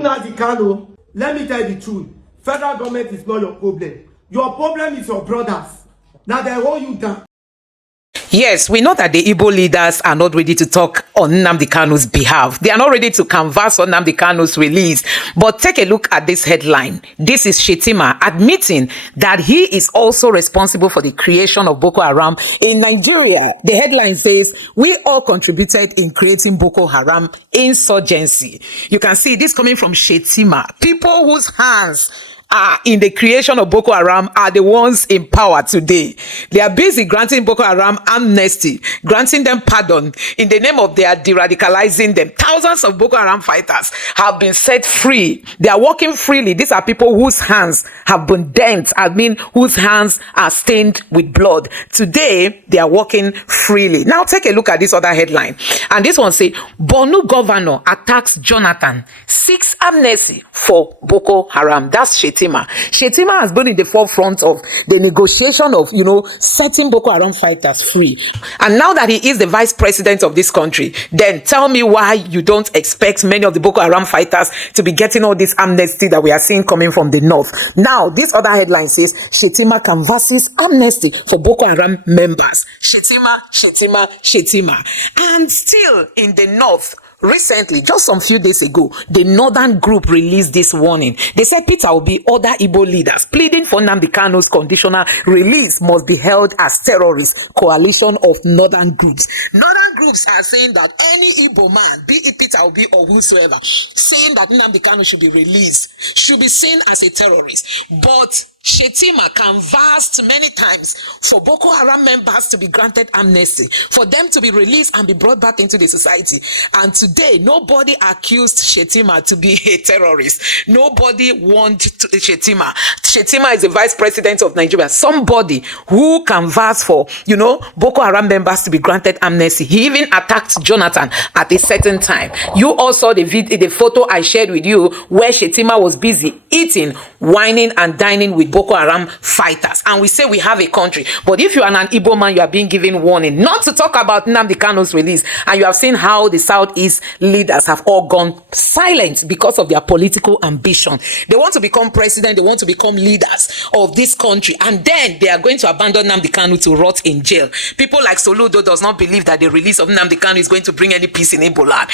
Nnamdi Kanu, let me tell you the truth. Federal government is not your problem. Your problem is your brothers. Now they hold you down. Yes, we know that the Igbo leaders are not ready to talk on Nnamdi Kanu's behalf. They are not ready to canvass on Nnamdi Kanu's release. But take a look at this headline. This is Shettima admitting that he is also responsible for the creation of Boko Haram in Nigeria. The headline says, "We all contributed in creating Boko Haram insurgency." You can see this coming from Shettima. People whose hands in the creation of Boko Haram are the ones in power today. They are busy granting Boko Haram amnesty, granting them pardon in the name of their de-radicalizing them. Thousands of Boko Haram fighters have been set free. They are walking freely. These are people whose hands have been dent, whose hands are stained with blood. Today, they are walking freely. Now take a look at this other headline. And this one says, Borno governor attacks Jonathan, seeks amnesty for Boko Haram. That's Shettima. Shettima has been in the forefront of the negotiation of, setting Boko Haram fighters free. And now that he is the vice president of this country, then tell me why you don't expect many of the Boko Haram fighters to be getting all this amnesty that we are seeing coming from the north. Now, this other headline says, Shettima canvasses amnesty for Boko Haram members. Shettima. And still in the north, recently, just some few days ago, the Northern Group released this warning. They said Peter Obi, other Igbo leaders pleading for Nnamdi Kanu's conditional release must be held as terrorists. Coalition of Northern Groups. Northern Groups are saying that any Igbo man, be it Peter Obi or whosoever, saying that Nnamdi Kanu should be released, should be seen as a terrorist. But Shettima canvassed many times for Boko Haram members to be granted amnesty, for them to be released and be brought back into the society. And today, nobody accused Shettima to be a terrorist. Nobody warned Shettima. Shettima is the vice president of Nigeria. Somebody who canvassed for, Boko Haram members to be granted amnesty. He even attacked Jonathan at a certain time. You all saw the photo I shared with you where Shettima was busy eating, whining, and dining with Boko Haram fighters. And we say we have a country, but if you are an Igbo man, you are being given warning not to talk about Nnamdi Kanu's release. And you have seen how the Southeast leaders have all gone silent because of their political ambition. They want to become president, they want to become leaders of this country, and then they are going to abandon Nnamdi Kanu to rot in jail. People like Soludo does not believe that the release of Nnamdi Kanu is going to bring any peace in Igbo land.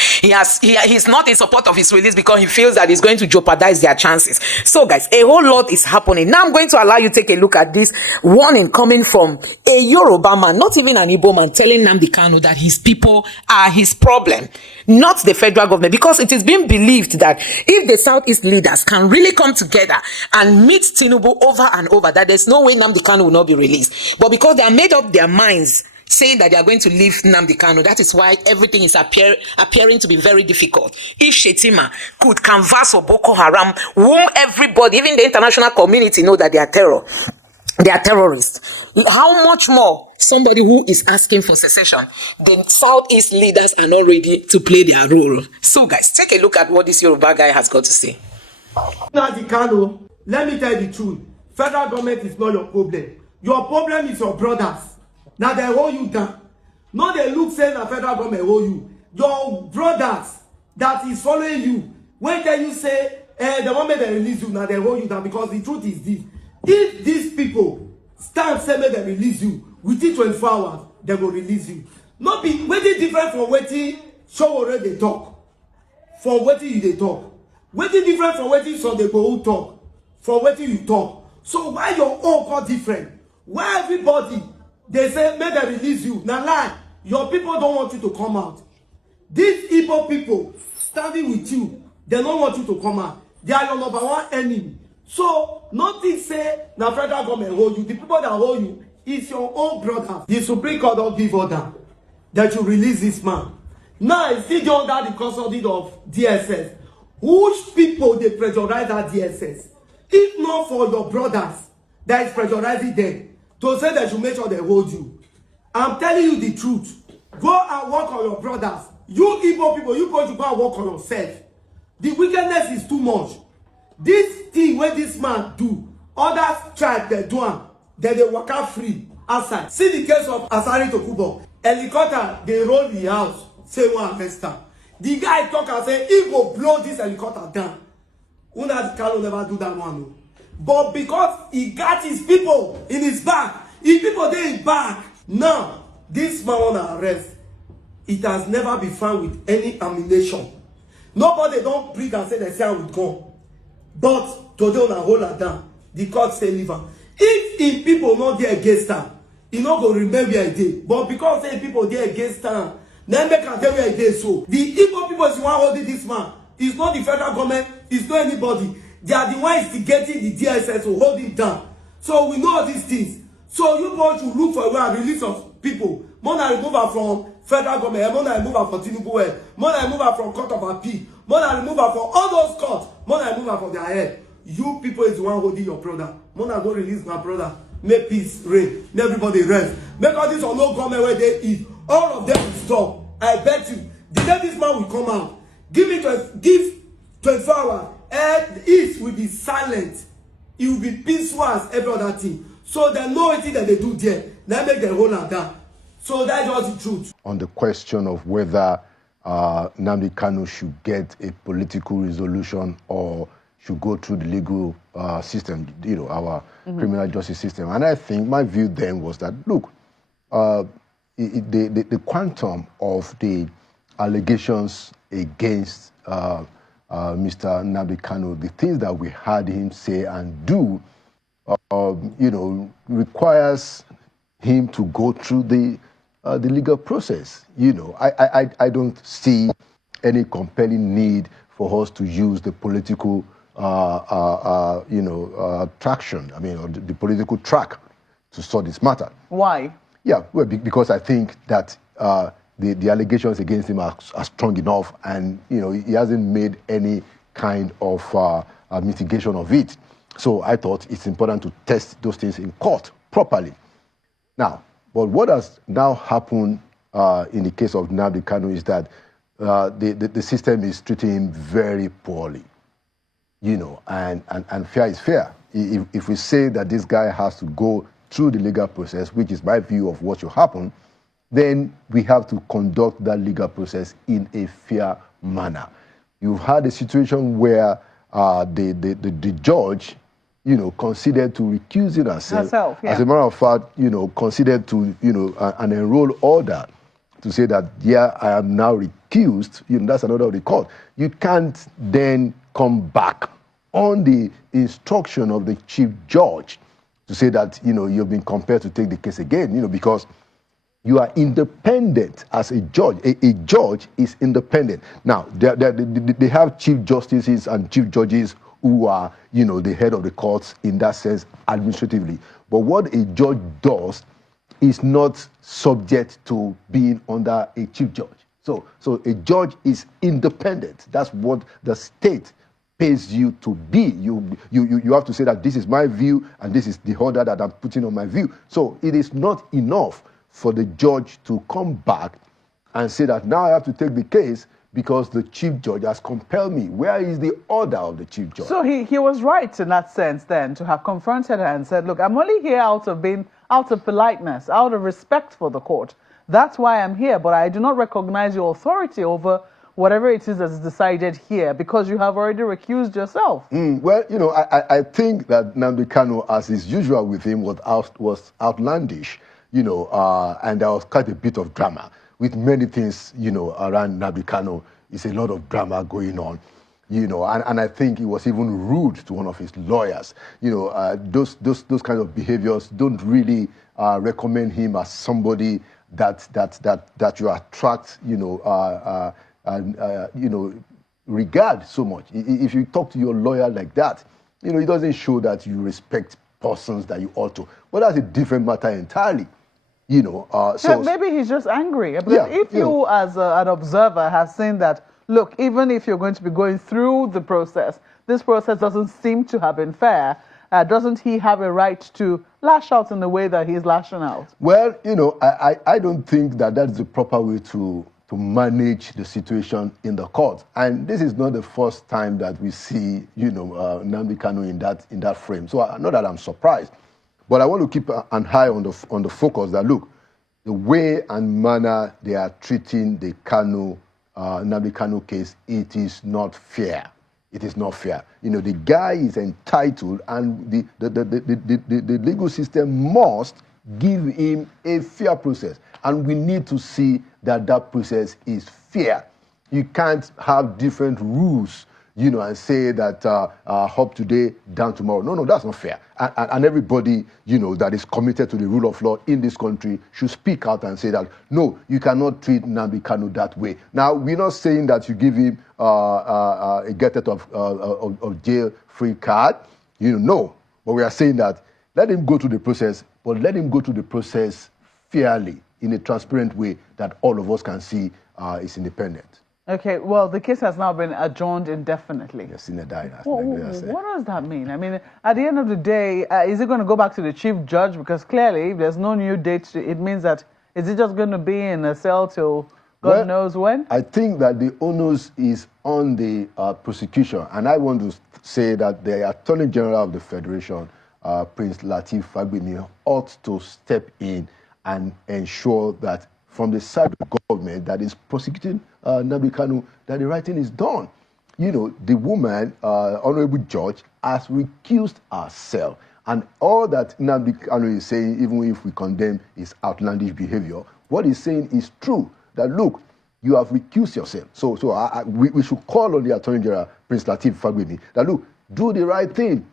He's not in support of his release because he feels that it's going to jeopardize their chances. So guys, a whole lot is happening. Now I'm going to allow you to take a look at this warning coming from a Yoruba man, not even an Igbo man, telling Nnamdi Kanu that his people are his problem, not the federal government, because it is being believed that if the Southeast leaders can really come together and meet Tinubu over and over, that there's no way Nnamdi Kanu will not be released. But because they are made up their minds saying that they are going to leave Nnamdi Kanu, that is why everything is appearing to be very difficult. If Shettima could canvass for Boko Haram, whom everybody, even the international community, know that they are terrorists, how much more somebody who is asking for secession? The Southeast leaders are not ready to play their role. So guys, take a look at what this Yoruba guy has got to say. Nnamdi Kanu, let me tell you the truth. Federal government is not your problem. Your problem is your brothers. Now they hold you down. No, they look saying the federal government hold you. Your brothers that is following you. When can you say, the moment they release you, now they hold you down? Because the truth is this. If these people stand saying they release you, within 24 hours, they will release you. Not be waiting different from waiting show already they talk. From waiting you they talk. Waiting different from waiting so they go talk. From waiting you talk. So why your own call different? Why everybody they say, may they release you? Now lie. Your people don't want you to come out. These Igbo people standing with you, they don't want you to come out. They are your number one enemy. So, nothing say, now federal government hold you. The people that hold you is your own brother. The Supreme Court don't give order that you release this man. Now, it's still under the custody of DSS. Which people they pressurize that DSS? If not for your brothers that is pressurizing them, to say that you make sure they hold you. I'm telling you the truth. Go and work on your brothers. You Igbo people, you going to go and work on yourself. The wickedness is too much. This thing where this man do, others try they do am, then they walk out free outside. See the case of Asari Tokubo. Helicopter, they roll the house, say one investor. The guy talk and say, he will blow this helicopter down. Nnamdi Kanu never do that one. No. But because he got his people in his back, his people dey in back. Now, this man on arrest, it has never been found with any ammunition. Nobody don't break and say they say I would go. But today on a hold her down, the court say leave her. If in people not there against her, he not go remember where he did. But because say people there against her, then they can tell where he did. So the Igbo people is the one holding this man. It's not the federal government, it's not anybody. They are the ones instigating the DSS to hold it down. So we know these things. So you go to look for a way and release of people. More than remove her from federal government, more than remove her from Tinubu, more than remove her from Court of Appeal, more than remove her from all those courts, more than remove her from their head. You people is the one holding your brother. More than go release my brother. Make peace reign. Make everybody rest. Make all this or no government where they eat. All of them will stop. I bet you. The day this man will come out, give 24 hours. And the East will be silent. It will be peaceful as every other thing. So they know anything that they do there. They make them hold her down. So that's just the truth. On the question of whether Nnamdi Kanu should get a political resolution or should go through the legal system, our criminal justice system. And I think my view then was that, look, the quantum of the allegations against Mr. Nnamdi Kanu, the things that we heard him say and do, requires him to go through the legal process. I don't see any compelling need for us to use the political, traction. Or the political track to sort this matter. Why? Yeah, well, because I think that the allegations against him are strong enough, and he hasn't made any kind of mitigation of it. So I thought it's important to test those things in court properly. Now, but what has now happened in the case of Nnamdi Kanu is that the system is treating him very poorly, and fair is fair. If we say that this guy has to go through the legal process, which is my view of what should happen, then we have to conduct that legal process in a fair manner. You've had a situation where the judge, considered to recuse herself. Yeah. As a matter of fact, considered to, an enroll order to say that, yeah, I am now recused. That's another of the court. You can't then come back on the instruction of the chief judge to say that, you've been compelled to take the case again, because you are independent as a judge. A judge is independent. Now, they have chief justices and chief judges who are, the head of the courts in that sense administratively. But what a judge does is not subject to being under a chief judge. So a judge is independent. That's what the state pays you to be. You have to say that this is my view and this is the order that I'm putting on my view. So it is not enough for the judge to come back and say that now I have to take the case because the chief judge has compelled me. Where is the order of the chief judge? So he was right in that sense then to have confronted her and said, look, I'm only here out of politeness, out of respect for the court. That's why I'm here, but I do not recognize your authority over whatever it is that is decided here because you have already recused yourself. Well, I think that Nnamdi Kanu, as is usual with him, was outlandish, and there was quite a bit of drama. With many things, around Nnamdi Kanu, it's a lot of drama going on, and I think he was even rude to one of his lawyers. Those kind of behaviors don't really recommend him as somebody that you attract, regard so much. If you talk to your lawyer like that, it doesn't show that you respect persons that you ought to. But that's a different matter entirely. So maybe he's just angry. Because if you, as an observer, have seen that, look, even if you're going to be going through the process, this process doesn't seem to have been fair. Doesn't he have a right to lash out in the way that he's lashing out? Well, I don't think that that's the proper way to manage the situation in the court. And this is not the first time that we see, Nnamdi Kanu in that frame. So not that I'm surprised. But I want to keep an eye on the focus that, look, the way and manner they are treating the Nnamdi Kanu case, it is not fair. It is not fair. The guy is entitled, and the legal system must give him a fair process. And we need to see that process is fair. You can't have different rules, and say that up today, down tomorrow. No, that's not fair. And everybody, that is committed to the rule of law in this country should speak out and say that, no, you cannot treat Nnamdi Kanu that way. Now, we're not saying that you give him a get out of jail free card, no. But we are saying that let him go through the process, but let him go through the process fairly, in a transparent way that all of us can see is independent. Okay, well, the case has now been adjourned indefinitely. Yes, in a die. What does that mean? I mean, at the end of the day, is it going to go back to the chief judge? Because clearly, if there's no new date, it means that, is it just going to be in a cell till God knows when? I think that the onus is on the prosecution. And I want to say that the Attorney General of the Federation, Prince Lateef Fagbemi, ought to step in and ensure that from the side of the government that is prosecuting Nnamdi Kanu, that the right thing is done. The woman, Honorable Judge, has recused herself. And all that Nnamdi Kanu is saying, even if we condemn his outlandish behavior, what he's saying is true. That, look, you have recused yourself. So we should call on the Attorney General, Prince Lateef Fagbemi, that, look, do the right thing.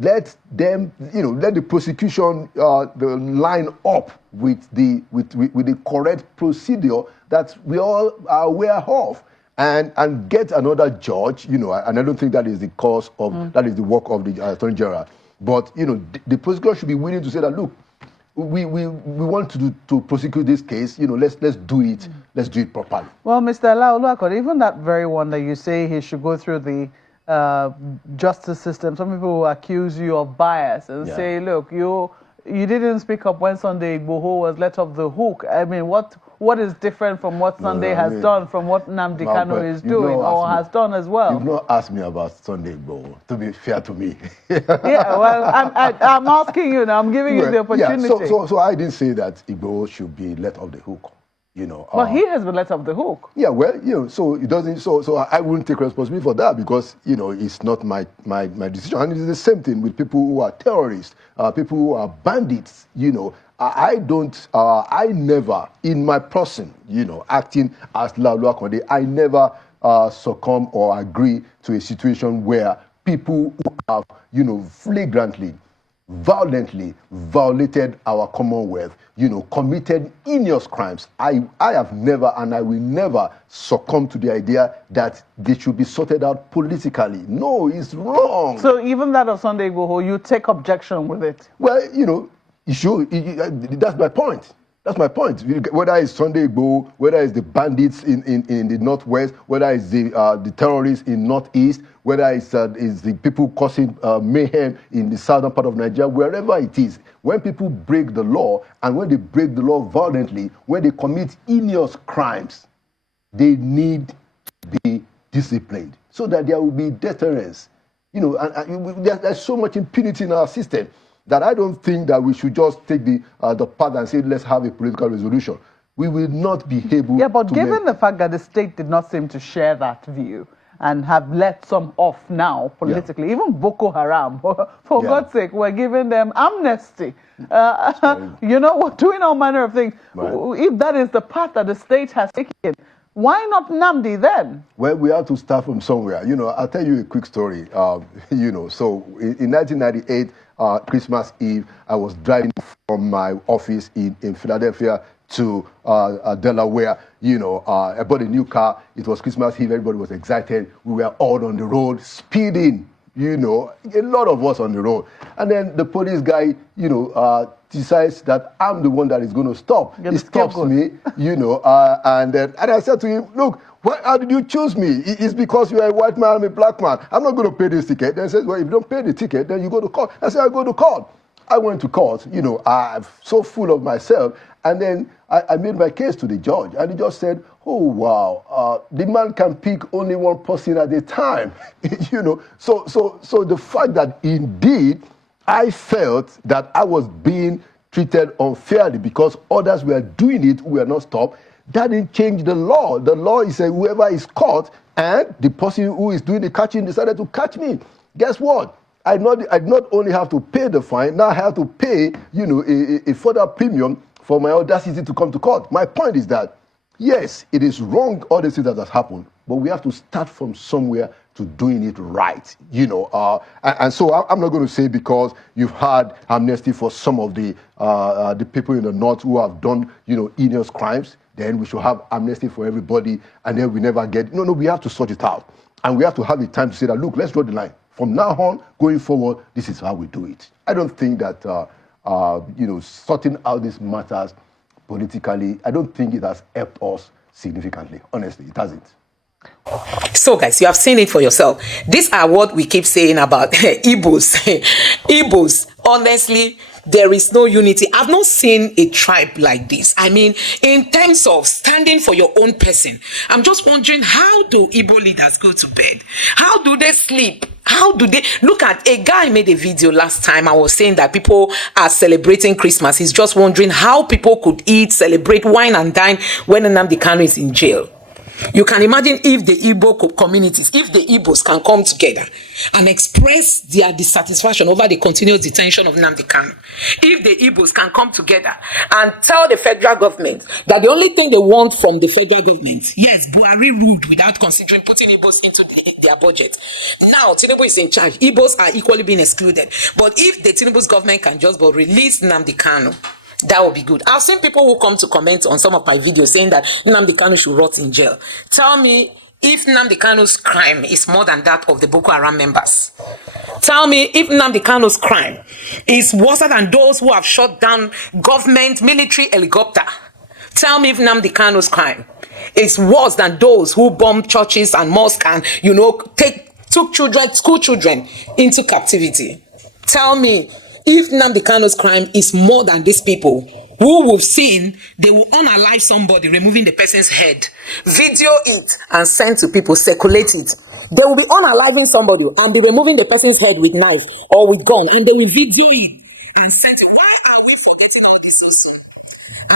Let them, let the prosecution line up with the correct procedure that we all are aware of, and get another judge, and I don't think that is the cause of, that is the work of the Attorney General. But, the prosecutor should be willing to say that, look, we want to prosecute this case, let's do it, let's do it properly. Well, Mr. Olaoluwa, even that very one that you say he should go through the justice system, some people will accuse you of bias and say, look, you didn't speak up when Sunday Igbo was let off the hook. I mean, what is different from what Sunday has done from what Nnamdi Kanu is doing or has done as well? You've not asked me about Sunday Igbo, to be fair to me. Yeah, well, I'm asking you now. I'm giving you the opportunity. Yeah, so I didn't say that Igbo should be let off the hook. Well, he has been let off the hook. Yeah, well, so it doesn't. So I wouldn't take responsibility for that because it's not my decision. And it's the same thing with people who are terrorists, people who are bandits. I never, in my person, acting as Olaoluwa Konde, I never succumb or agree to a situation where people who have, flagrantly, violently violated our Commonwealth, committed heinous crimes. I have never and I will never succumb to the idea that they should be sorted out politically. No, it's wrong. So even that of Sunday Igboho, you take objection with it? Well, you should. That's my point. That's my point. Whether it's Sunday Igboho, whether it's the bandits in the Northwest, whether it's the terrorists in Northeast, whether it's the people causing mayhem in the southern part of Nigeria, wherever it is, when people break the law, and when they break the law violently, when they commit heinous crimes, they need to be disciplined so that there will be deterrence. There's so much impunity in our system that I don't think that we should just take the path and say, let's have a political resolution. We will not be able to... Yeah, but given the fact that the state did not seem to share that view and have let some off now politically, even Boko Haram, for God's sake, we're giving them amnesty. We're doing all manner of things. Right. If that is the path that the state has taken, why not Nnamdi then? Well, we have to start from somewhere. I'll tell you a quick story. So in 1998, Christmas Eve, I was driving from my office in Philadelphia to Delaware. I bought a new car. It was Christmas Eve. Everybody was excited. We were all on the road, speeding, a lot of us on the road. And then the police guy, decides that I'm the one that is going to stop. He stops me, and I said to him, look, how did you choose me? It's because you are a white man, I'm a black man. I'm not going to pay this ticket. Then he says, well, if you don't pay the ticket, then you go to court. I said, I go to court. I went to court, I'm so full of myself. And then I made my case to the judge. And the judge said, oh, wow, the man can pick only one person at a time. So the fact that indeed I felt that I was being treated unfairly because others were doing it who were not stopped, that didn't change the law. The law is whoever is caught And the person who is doing the catching decided to catch me. Guess what? I not only have to pay the fine, now I have to pay, a further premium for my audacity to come to court. My point is that, yes, it is wrong, all these things that has happened, but we have to start from somewhere to doing it right, And so I'm not going to say because you've had amnesty for some of the people in the north who have done, heinous crimes, then we should have amnesty for everybody, and then we never get. No, we have to sort it out, and we have to have the time to say that. Look, let's draw the line. From now on, going forward, this is how we do it. I don't think that sorting out these matters politically, I don't think it has helped us significantly. Honestly, it hasn't. So guys, you have seen it for yourself. These are what we keep saying about Igbos. Igbos, honestly, there is no unity. I've not seen a tribe like this. I mean, in terms of standing for your own person, I'm just wondering, how do Igbo leaders go to bed? How do they sleep? How do they look at a guy made a video last time? I was saying that people are celebrating Christmas. He's just wondering how people could eat, celebrate, wine and dine when Nnamdi Kanu is in jail. You can imagine if the Igbo communities, if the Igbos can come together and express their dissatisfaction over the continued detention of Nnamdi Kanu. If the Igbos can come together and tell the federal government that the only thing they want from the federal government, yes, Buhari ruled without considering putting Igbos into their budget. Now, Tinubu is in charge. Igbos are equally being excluded. But if the Tinubu's government can just release Nnamdi Kanu, that would be good. I've seen people who come to comment on some of my videos saying that Nnamdi Kanu should rot in jail. Tell me if Nnamdi Kanu's crime is more than that of the Boko Haram members. Tell me if Nnamdi Kanu's crime is worse than those who have shot down government military helicopter. Tell me if Nnamdi Kanu's crime is worse than those who bombed churches and mosques and, took children, school children into captivity. Tell me if Nnamdi Kanu's crime is more than these people who we've seen, they will unalive somebody, removing the person's head, video it and send to people, circulate it. They will be unaliving somebody and be removing the person's head with knife or with gun, and they will video it and send it. Why are we forgetting all this issue?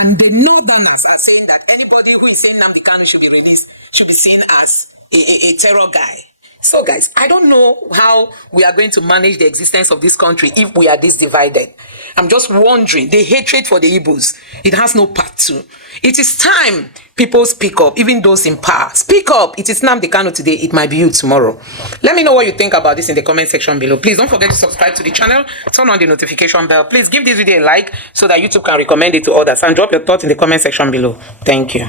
And the northerners are saying that anybody who is saying Nnamdi Kanu should be released should be seen as a terror guy. So guys, I don't know how we are going to manage the existence of this country if we are this divided. I'm just wondering, the hatred for the Igbos, it has no part 2. It is time people speak up, even those in power. Speak up. It is Nnamdi Kanu today, it might be you tomorrow. Let me know what you think about this in the comment section below. Please don't forget to subscribe to the channel, turn on the notification bell. Please give this video a like so that YouTube can recommend it to others, and drop your thoughts in the comment section below. Thank you.